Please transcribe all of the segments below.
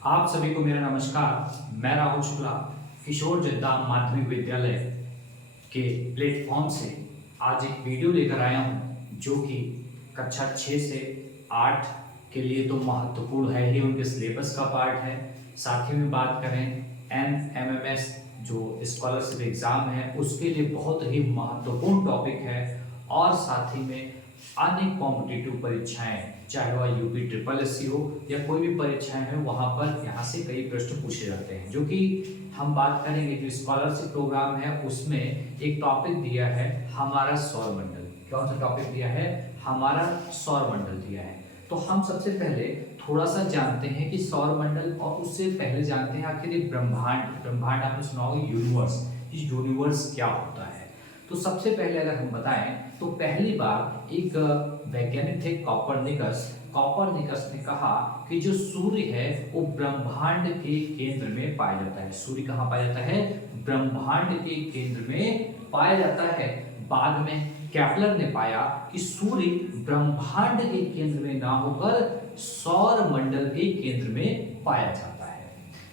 आप सभी को मेरा नमस्कार। मैं राहुल शुक्ला किशोर जद्दा माध्यमिक विद्यालय के प्लेटफॉर्म से आज एक वीडियो लेकर आया हूं जो कि कक्षा 6 से 8 के लिए तो महत्वपूर्ण है ही, उनके सिलेबस का पार्ट है। साथ ही में बात करें NMMS जो स्कॉलरशिप एग्ज़ाम है उसके लिए बहुत ही महत्वपूर्ण टॉपिक है। और साथ ही में अन्य कॉम्पिटिटिव परीक्षाएं, चाहे वह यूपी ट्रिपल एससी हो या कोई भी परीक्षाएं हो, वहां पर यहाँ से कई प्रश्न पूछे जाते हैं। जो कि हम बात करेंगे जो स्कॉलरशिप प्रोग्राम है उसमें एक टॉपिक दिया है हमारा सौर मंडल। कौन सा टॉपिक दिया है? हमारा सौर मंडल दिया है। तो हम सबसे पहले थोड़ा सा जानते हैं कि सौर मंडल, और उससे पहले जानते हैं आखिर ये ब्रह्मांड। ब्रह्मांड आपने सुना होगा यूनिवर्स, ये यूनिवर्स क्या होता है। तो सबसे पहले अगर हम बताएं तो पहली बार एक वैज्ञानिक थे कॉपरनिकस ने कहा कि जो सूर्य है वो ब्रह्मांड के केंद्र में पाया जाता है। सूर्य कहाँ पाया जाता है? ब्रह्मांड के केंद्र में पाया जाता है। बाद में केपलर ने पाया कि सूर्य ब्रह्मांड के केंद्र में ना होकर सौर मंडल के केंद्र में पाया जाता है।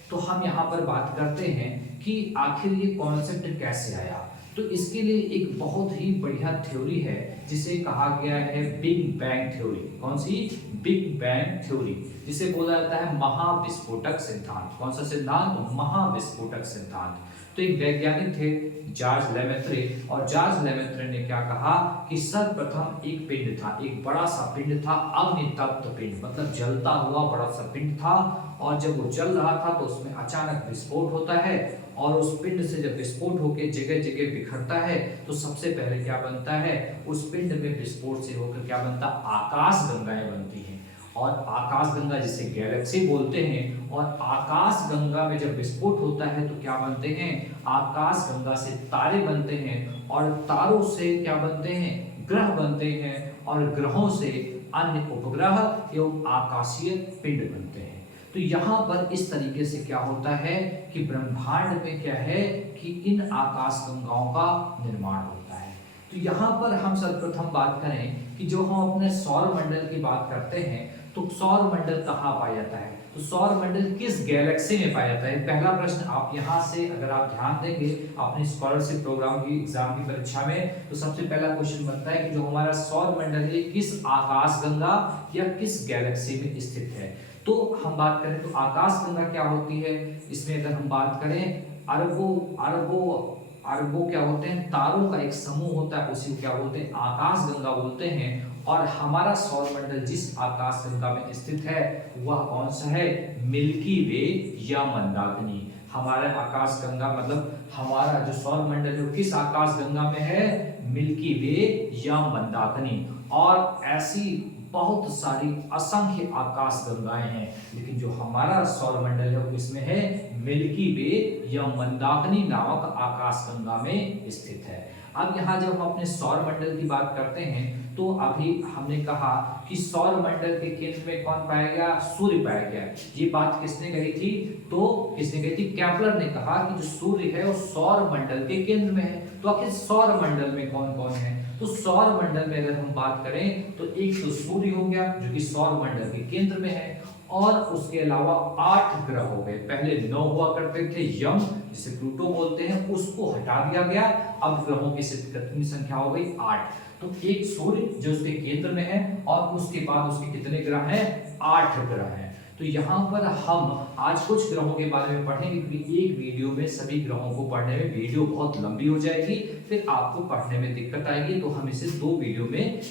तो हम यहाँ पर बात करते हैं कि आखिर ये कॉन्सेप्ट कैसे आया। तो इसके लिए एक बहुत ही बढ़िया थ्योरी है जिसे कहा गया है बिग बैंग थ्योरी। कौन सी? बिग बैंग थ्योरी, जिसे बोला जाता है महाविस्फोटक सिद्धांत। कौन सा सिद्धांत? महाविस्फोटक सिद्धांत। तो एक वैज्ञानिक थे जॉर्ज लेमेत्रे, और जॉर्ज लेमेत्रे ने क्या कहा कि सर्वप्रथम एक पिंड था, एक बड़ा सा पिंड था, अग्नितप्त पिंड, मतलब जलता हुआ बड़ा सा पिंड था। और जब वो जल रहा था तो उसमें अचानक विस्फोट होता है, और उस पिंड से जब विस्फोट होकर जगह जगह बिखरता है तो सबसे पहले क्या बनता है? उस पिंड में विस्फोट से होकर क्या बनता? आकाश गंगाएं बनती हैं। और आकाश गंगा जिसे गैलेक्सी बोलते हैं, और आकाश गंगा में जब विस्फोट होता है तो क्या बनते हैं? आकाश गंगा से तारे बनते हैं, और तारों से क्या बनते हैं? ग्रह बनते हैं, और ग्रहों से अन्य उपग्रह एवं आकाशीय पिंड बनते हैं। तो यहाँ पर इस तरीके से क्या होता है कि ब्रह्मांड में क्या है कि इन आकाश गंगाओं का निर्माण होता है। तो यहाँ पर हम सर्वप्रथम बात करें कि जो हम अपने सौर मंडल की बात करते हैं तो सौर मंडल कहाँ पाया जाता है? तो सौर मंडल किस गैलेक्सी में पाया जाता है? पहला प्रश्न आप यहाँ से अगर आप ध्यान देंगे अपने स्कॉलरशिप प्रोग्राम की एग्जाम की परीक्षा में, तो सबसे पहला क्वेश्चन बनता है कि जो हमारा सौर मंडल है किस आकाश गंगा या किस गैलेक्सी में स्थित है। तो हम बात करें तो आकाश गंगा क्या होती है, इसमें अगर हम बात करें अरबों अरबों अरबों क्या होते हैं? तारों का एक समूह होता है, उसी को क्या बोलते हैं? आकाश गंगा बोलते हैं। और हमारा सौर मंडल जिस आकाश गंगा में स्थित है वह कौन सा है? मिल्की वे या मंदाकिनी। हमारा आकाश गंगा मतलब हमारा जो सौर मंडल है किस आकाश गंगा में है? मिल्की वे या मंदाकिनी। और ऐसी बहुत सारी असंख्य आकाश गंगाएं हैं, लेकिन जो हमारा सौर मंडल है वो किसमें है? मिल्की वे या मंदाकिनी नामक आकाश गंगा में स्थित है। अब यहाँ जब हम अपने सौर मंडल की बात करते हैं तो अभी हमने कहा कि सौर मंडल के केंद्र में कौन पाया गया? सूर्य पाया गया। ये बात किसने कही थी? तो किसने कही थी? केपलर ने कहा कि जो सूर्य है वो सौर मंडल के केंद्र में है। तो आखिर सौर मंडल में कौन कौन है? तो सौर मंडल में अगर हम बात करें तो एक तो सूर्य हो गया जो कि सौर मंडल के केंद्र में है, और उसके अलावा 8 ग्रह हो गए। पहले 9 हुआ करते थे, यम जिसे प्लूटो बोलते हैं, उसको हटा दिया गया। अब ग्रहों की कितनी संख्या हो गई? 8। तो एक सूर्य जो उसके केंद्र में है, और उसके बाद उसके कितने ग्रह हैं? 8 ग्रह हैं। तो यहाँ पर हम आज कुछ ग्रहों के बारे में पढ़ेंगे, क्योंकि एक वीडियो में सभी ग्रहों को पढ़ने में वीडियो बहुत लंबी हो जाएगी, फिर आपको पढ़ने में दिक्कत आएगी। तो हम इसे 2 वीडियो में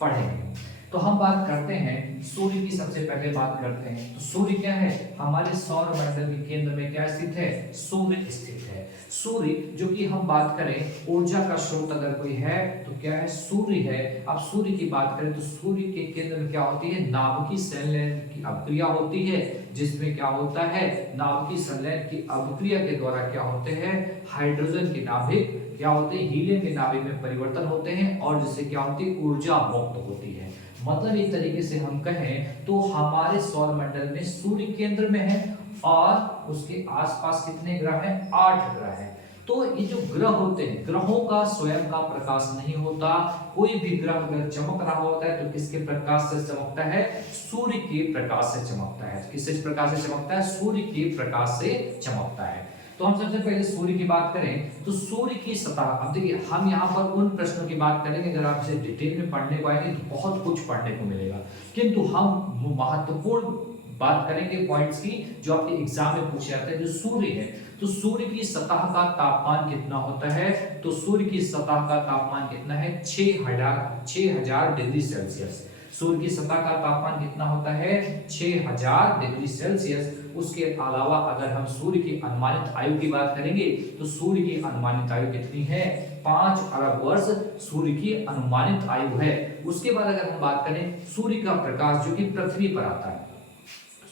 पढ़ेंगे। तो हम बात करते हैं सूर्य की। सबसे पहले बात करते हैं तो सूर्य क्या है? हमारे सौर मंडल के केंद्र में क्या स्थित है? सूर्य स्थित है। सूर्य जो कि हम बात करें ऊर्जा का स्रोत अगर कोई है तो क्या है? सूर्य है। अब सूर्य की बात करें तो सूर्य के केंद्र में क्या होती है? नाभिकीय संलयन की अभिक्रिया होती है, जिसमें क्या होता है? नाभिकीय संलयन की अभिक्रिया के द्वारा क्या होते हैं? हाइड्रोजन के नाभिक क्या होते हैं? हीलियम के नाभिक में परिवर्तन होते हैं, और जिससे क्या होती है? ऊर्जा मुक्त होती है। मतलब एक तरीके से हम कहें तो हमारे सौर मंडल में सूर्य केंद्र में है, और उसके आसपास कितने ग्रह हैं? 8 ग्रह हैं। तो ये जो ग्रह होते हैं, ग्रहों का स्वयं का प्रकाश नहीं होता। कोई भी ग्रह अगर चमक रहा होता है तो किसके प्रकाश से चमकता है? सूर्य के प्रकाश से चमकता है। किससे प्रकाश से चमकता है? सूर्य के प्रकाश से चमकता है। तो हम सबसे पहले सूर्य की बात करें तो सूर्य की सतह, अब देखिए हम यहाँ पर उन प्रश्नों की बात करेंगे, अगर आप इसे डिटेल में पढ़ने को आएंगे तो बहुत कुछ पढ़ने को मिलेगा, किंतु हम महत्वपूर्ण बात करेंगे पॉइंट्स की जो आपके एग्जाम में पूछे जाते हैं। जो सूर्य है, तो सूर्य की सतह का तापमान कितना होता है? तो सूर्य की सतह का तापमान कितना है? 6000 डिग्री सेल्सियस। सूर्य की सतह का तापमान कितना होता है? 6000 डिग्री सेल्सियस। उसके अलावा अगर हम सूर्य की अनुमानित आयु की बात करेंगे तो सूर्य की अनुमानित आयु कितनी है? 5 अरब वर्ष सूर्य की अनुमानित आयु है। उसके बाद अगर हम बात करें सूर्य का प्रकाश जो कि पृथ्वी पर आता है,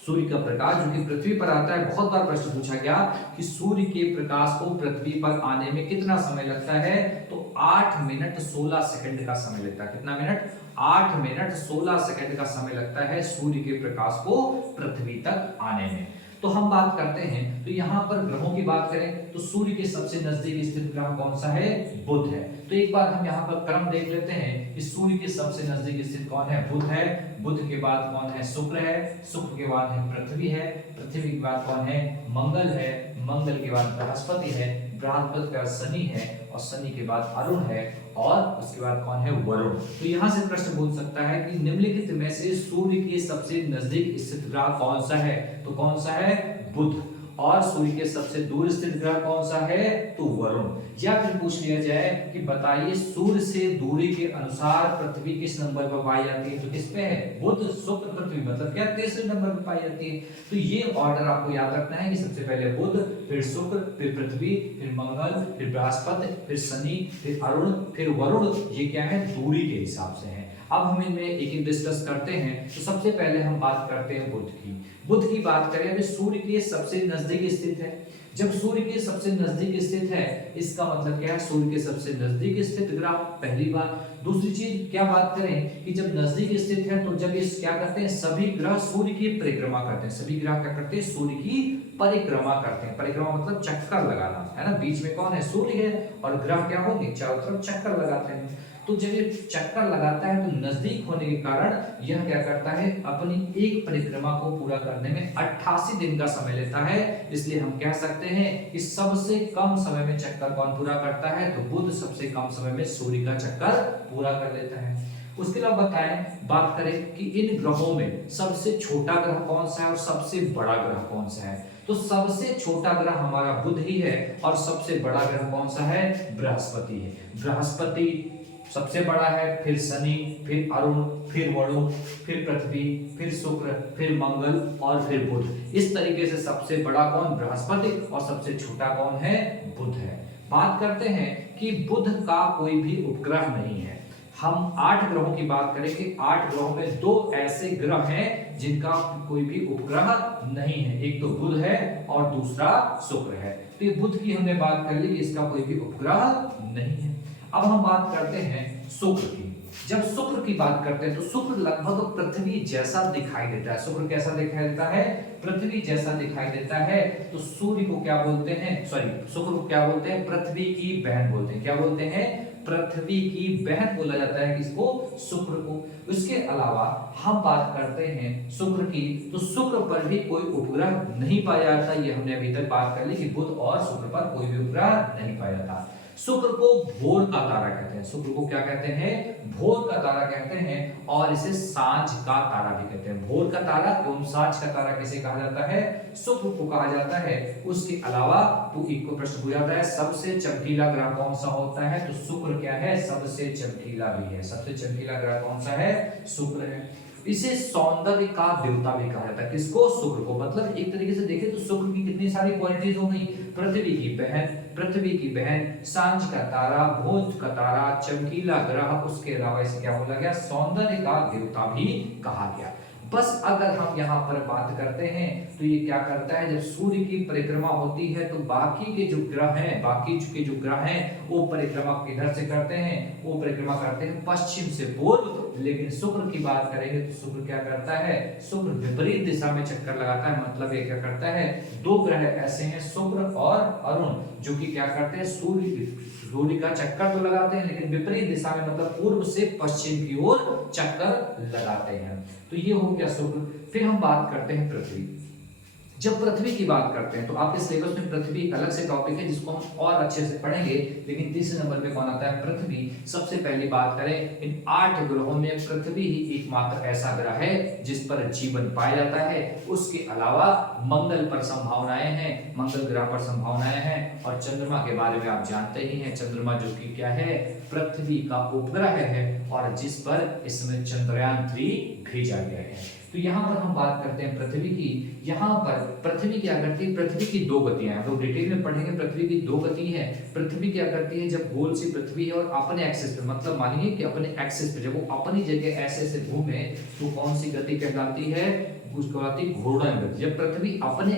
सूर्य का प्रकाश जो कि पृथ्वी पर आता है, बहुत बार प्रश्न पूछा गया कि सूर्य के प्रकाश को पृथ्वी पर आने में कितना समय लगता है? तो 8 मिनट 16 सेकंड का समय लगता है। कितना मिनट? 8 मिनट 16 सेकंड का समय लगता है सूर्य के प्रकाश को पृथ्वी तक आने में। तो हम बात करते हैं, तो यहाँ पर ग्रहों की बात करें तो सूर्य के सबसे नजदीक स्थित ग्रह कौन सा है? बुध है। तो एक बार हम यहाँ पर क्रम देख लेते हैं कि सूर्य के सबसे नजदीक स्थित कौन है? बुध है। बुध के बाद कौन है? शुक्र है। शुक्र के बाद है पृथ्वी है। पृथ्वी के बाद कौन है? मंगल है। मंगल के बाद बृहस्पति है। बृहस्पति के बाद शनि है और शनि के बाद अरुण है और उसके बाद कौन है? वरुण। तो यहाँ से प्रश्न पूछ सकता है कि निम्नलिखित में से सूर्य के सबसे नजदीक स्थित ग्रह कौन सा है? तो कौन सा है? बुध। और सूर्य के सबसे दूर स्थित ग्रह कौन सा है? तो वरुण। या फिर पूछ लिया जाए कि बताइए सूर्य से दूरी के अनुसार पृथ्वी किस नंबर पर पाई जाती है? तो किस पे है? बुध, शुक्र, पृथ्वी, मतलब क्या? तीसरे नंबर पर पाई जाती है। तो ये ऑर्डर आपको याद रखना है कि सबसे पहले बुध, फिर शुक्र, फिर पृथ्वी, फिर मंगल, फिर बृहस्पति, फिर शनि, फिर अरुण, फिर वरुण। ये क्या है? दूरी के हिसाब से है। अब हम इनमें एक एक डिस्कस करते हैं। तो सबसे पहले हम बात करते हैं बुध की। बुध की बात करें, अभी सूर्य के सबसे नजदीक स्थित है। जब सूर्य के सबसे नजदीक स्थित है, इसका मतलब क्या है? सूर्य के सबसे नजदीक स्थित ग्रह, पहली बात। दूसरी चीज क्या बात करें कि जब नजदीक स्थित है तो जब इस क्या करते हैं? सभी ग्रह सूर्य की परिक्रमा करते हैं। सभी ग्रह क्या करते हैं? सूर्य की परिक्रमा करते हैं। परिक्रमा मतलब चक्कर लगाना, है ना? बीच में कौन है? सूर्य है और ग्रह क्या होंगे? चारों तरफ चक्कर लगाते हैं। तो जब ये चक्कर लगाता है तो नजदीक होने के कारण यह क्या करता है? अपनी एक परिक्रमा को पूरा करने में 88 दिन का समय लेता है। इसलिए हम कह सकते हैं कि सबसे कम समय में चक्कर कौन पूरा करता है? तो बुध सबसे कम समय में सूर्य का चक्कर पूरा कर लेता है। उसके अलावा बात करें कि इन ग्रहों में सबसे छोटा ग्रह कौन सा है और सबसे बड़ा ग्रह कौन सा है? तो सबसे छोटा ग्रह हमारा बुध ही है और सबसे बड़ा ग्रह कौन सा है? बृहस्पति है। बृहस्पति सबसे बड़ा है, फिर शनि, फिर अरुण, फिर वरुण, फिर पृथ्वी, फिर शुक्र, फिर मंगल और फिर बुध। इस तरीके से सबसे बड़ा कौन? बृहस्पति और सबसे छोटा कौन है? बुध है। बात करते हैं कि बुध का कोई भी उपग्रह नहीं है। हम 8 ग्रहों की बात करेंगे। 8 ग्रहों में 2 ऐसे ग्रह हैं जिनका कोई भी उपग्रह नहीं है। एक तो बुध है और दूसरा शुक्र है। तो ये बुध की हमने बात कर ली कि इसका कोई भी उपग्रह नहीं है। अब हम बात करते हैं शुक्र की। जब शुक्र की बात करते हैं तो शुक्र लगभग पृथ्वी जैसा दिखाई देता है। शुक्र कैसा दिखाई देता है? पृथ्वी जैसा दिखाई देता है। तो सूर्य को क्या बोलते हैं? शुक्र को क्या बोलते हैं? पृथ्वी की बहन बोलते हैं। क्या बोलते हैं? पृथ्वी की बहन बोला जाता है किसको? शुक्र को। उसके अलावा हम बात करते हैं शुक्र की, तो शुक्र पर भी कोई उपग्रह नहीं पाया जाता। ये हमने अभी तक बात कर ली कि बुध और शुक्र पर कोई भी उपग्रह नहीं पाया जाता। शुक्र को भोर का तारा कहते हैं। शुक्र को क्या कहते हैं? भोर का तारा कहते हैं और इसे सांझ का तारा भी कहते हैं। भोर का तारा एवं सांझ का तारा किसे कहा जाता है? शुक्र को कहा जाता है। उसके अलावा तो एक को प्रश्न पूछा जाता है सबसे चमकीला ग्रह कौन सा होता है? तो शुक्र क्या है? सबसे चमकीला भी है। सबसे चमकीला ग्रह कौन सा है? शुक्र है। इसे सौंदर्य का देवता भी कहा जाता है। किसको? शुक्र को। मतलब एक तरीके से देखें तो शुक्र की कितनी सारी क्वालिटीज हो गई? पृथ्वी की बहन, सांझ का तारा, भोज का तारा, चमकीला ग्रह। उसके अलावा इसे क्या बोला गया? सौंदर्य का देवता भी कहा गया। बस अगर हम यहाँ पर बात करते हैं तो ये क्या करता है, जब सूर्य की परिक्रमा होती है तो बाकी के जो ग्रह हैं, बाकी के जो ग्रह हैं वो परिक्रमा किधर से करते हैं, वो परिक्रमा करते हैं पश्चिम से पूर्व। लेकिन शुक्र की बात करेंगे तो शुक्र क्या करता है, शुक्र विपरीत दिशा में चक्कर लगाता है। मतलब ये क्या करता है, दो ग्रह ऐसे हैं शुक्र और अरुण जो कि क्या करते हैं, सूर्य का चक्कर तो लगाते हैं लेकिन विपरीत दिशा में, मतलब पूर्व से पश्चिम की ओर चक्कर लगाते हैं। तो ये हो गया शुक्र। फिर हम बात करते हैं पृथ्वी। जब पृथ्वी की बात करते हैं तो आपके सिलेबस में पृथ्वी एक अलग से टॉपिक है जिसको हम और अच्छे से पढ़ेंगे, लेकिन तीसरे नंबर पे कौन आता है, पृथ्वी। सबसे पहली बात करें, इन 8 ग्रहों में पृथ्वी ही एकमात्र ऐसा ग्रह है जिस पर जीवन पाया जाता है। उसके अलावा मंगल पर संभावनाएं हैं, मंगल ग्रह पर संभावनाएं हैं, और चंद्रमा के बारे में आप जानते ही हैं, चंद्रमा जो कि क्या है, पृथ्वी का उपग्रह है और जिस पर इसमें चंद्रयान 3 भेजा गया है। तो यहाँ पर हम बात करते हैं पृथ्वी की। यहाँ पर पृथ्वी क्या करती है, पृथ्वी की दो गतियां हैं, तो डिटेल में पढ़ेंगे। पृथ्वी की दो गति है। पृथ्वी क्या करती है, जब गोल सी पृथ्वी है और अपने एक्सिस पे, मतलब मानिए कि अपने एक्सिस पे जब वो अपनी जगह ऐसे घूमे तो कौन सी गति कहलाती है, उसको कहलाती है घूर्णन गति। जब पृथ्वी अपने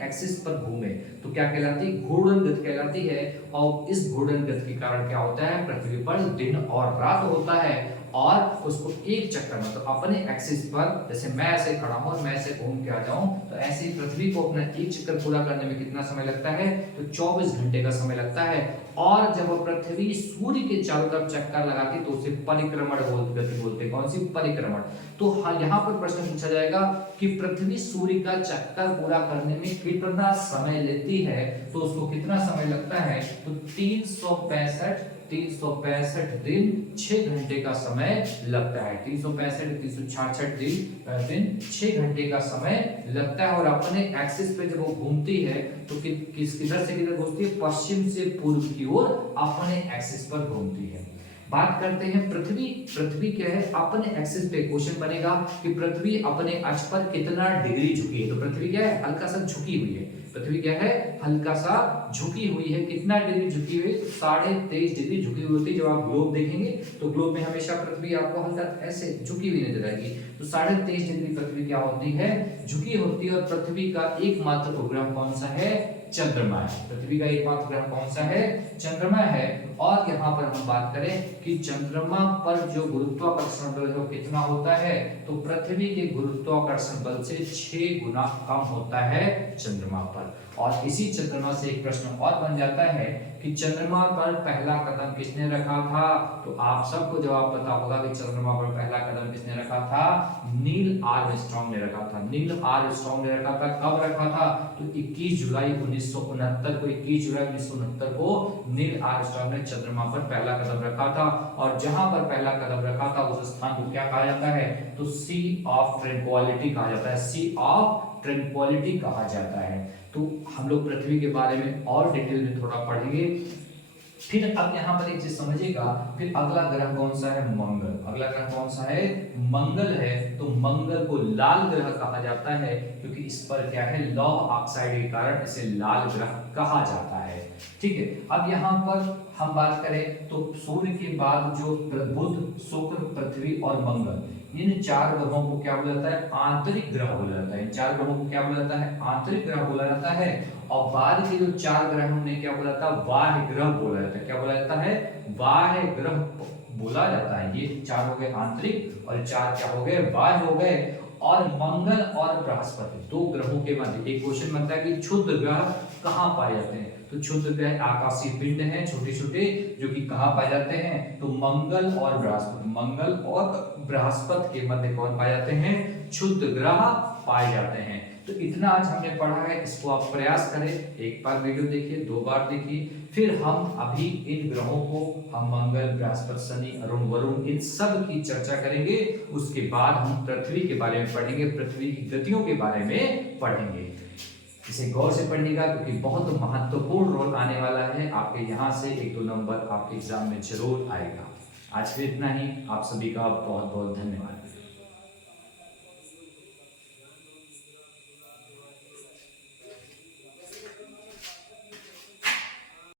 एक्सिस पर घूमे तो क्या कहलाती है, घूर्णन गति कहलाती है। और इस घूर्णन गति के कारण क्या होता है, पृथ्वी पर दिन और रात होता है और उसको एक चक्कर, मतलब अपने एक्सिस पर, जैसे मैं ऐसे खड़ा हूं और मैं ऐसे घूम के आ जाऊं तो ऐसे ही पृथ्वी को अपना एक चक्कर पूरा करने में कितना समय लगता है, तो 24 घंटे का समय लगता है। और जब पृथ्वी सूर्य के चारों तरफ चक्कर लगाती तो उसे परिक्रमण गति बोलते हैं। कौन सी, परिक्रमण। तो हाँ, यहाँ पर प्रश्न पूछा जाएगा कि पृथ्वी सूर्य का चक्कर पूरा करने में कितना समय लेती है, तो उसको कितना समय लगता है, तो 365 दिन 6 घंटे का समय लगता है। 366 दिन 6 घंटे का समय लगता है। और अपने एक्सिस पे जब वो घूमती है तो किधर से किधर घूमती है, पश्चिम से पूर्व की ओर अपने एक्सिस पर घूमती है। बात करते हैं पृथ्वी क्या है, अपने एक्सिस पे क्वेश्चन बनेगा कि पृथ्वी अपने अक्ष पर कितना डिग्री झुकी है। तो पृथ्वी क्या है, हल्का सा झुकी हुई है। पृथ्वी क्या है, हल्का सा झुकी हुई है। कितना डिग्री झुकी हुई, 23.5 डिग्री झुकी हुई होती है। जब आप ग्लोब देखेंगे तो ग्लोब में हमेशा पृथ्वी आपको हल्का ऐसे झुकी हुई नजर आएगी। तो 23.5 डिग्री पृथ्वी क्या होती है, झुकी होती है। और पृथ्वी का एकमात्र उपग्रह कौन सा है, चंद्रमा है। पृथ्वी का एकमात्र ग्रह कौन सा है, चंद्रमा है। और यहाँ पर हम बात करें कि चंद्रमा पर जो गुरुत्वाकर्षण बल है वो कितना होता है, तो पृथ्वी के गुरुत्वाकर्षण बल से 6 गुना कम होता है चंद्रमा पर। और इसी चंद्रमा से एक प्रश्न और बन जाता है कि चंद्रमा पर पहला कदम किसने रखा था, तो आप सबको जवाब पता होगा कि चंद्रमा पर पहला कदम किसने रखा था, नील आर्मस्ट्रांग ने रखा था। नील आर्मस्ट्रांग ने रखा था। कब रखा था, तो 21 जुलाई 1969 को, 21 जुलाई 1969 को नील आर्मस्ट्रांग ने चंद्रमा पर पहला कदम रखा था। और जहां पर पहला कदम रखा था उस स्थान को क्या कहा जाता है, तो सी ऑफ ट्रैंक्विलिटी कहा जाता है। सी ऑफ ट्रैंक्विलिटी कहा जाता है। तो हम लोग पृथ्वी के बारे में और डिटेल में थोड़ा पढ़ेंगे। फिर अब यहाँ पर एक चीज समझिएगा, फिर अगला ग्रह कौन सा है, मंगल। अगला ग्रह कौन सा है, मंगल है। तो मंगल को लाल ग्रह कहा जाता है क्योंकि इस पर क्या है, लौह ऑक्साइड के कारण इसे लाल ग्रह कहा जाता है। ठीक है। अब यहाँ पर हम बात करें तो सूर्य के बाद जो बुध, शुक्र, पृथ्वी और मंगल, इन 4 ग्रहों को क्या बोला जाता है, आंतरिक ग्रह बोला जाता है। इन 4 ग्रहों को क्या बोला जाता है, आंतरिक ग्रह बोला जाता है। और बाद के जो 4 ग्रह हमने क्या बोला था, बाह्य ग्रह बोला जाता है। क्या बोला जाता है, बाह्य ग्रह बोला जाता है। ये 4 हो गए आंतरिक और 4 क्या हो गए, बाह्य हो गए। और मंगल और बृहस्पति 2 ग्रहों के मध्य एक क्वेश्चन बनता है कि क्षुद्र ग्रह कहाँ पाए जाते हैं। तो क्षुद्र ग्रह आकाशीय पिंड हैं छोटे छोटे, जो कि कहाँ पाए जाते हैं, तो मंगल और बृहस्पति, मंगल और बृहस्पति के मध्य कौन पाए जाते हैं, क्षुद्र ग्रह पाए जाते हैं। तो इतना आज हमने पढ़ा है, इसको आप प्रयास करें, एक बार वीडियो देखिए, 2 बार देखिए। फिर हम अभी इन ग्रहों को, हम मंगल, बृहस्पति, शनि, अरुण, वरुण, इन सब की चर्चा करेंगे। उसके बाद हम पृथ्वी के बारे में पढ़ेंगे, पृथ्वी की गतियों के बारे में पढ़ेंगे। इसे गौर से पढ़िएगा क्योंकि बहुत महत्वपूर्ण रोल आने वाला है। आपके यहाँ से 1-2 नंबर आपके एग्जाम में जरूर आएगा। आज के इतना ही, आप सभी का बहुत बहुत धन्यवाद।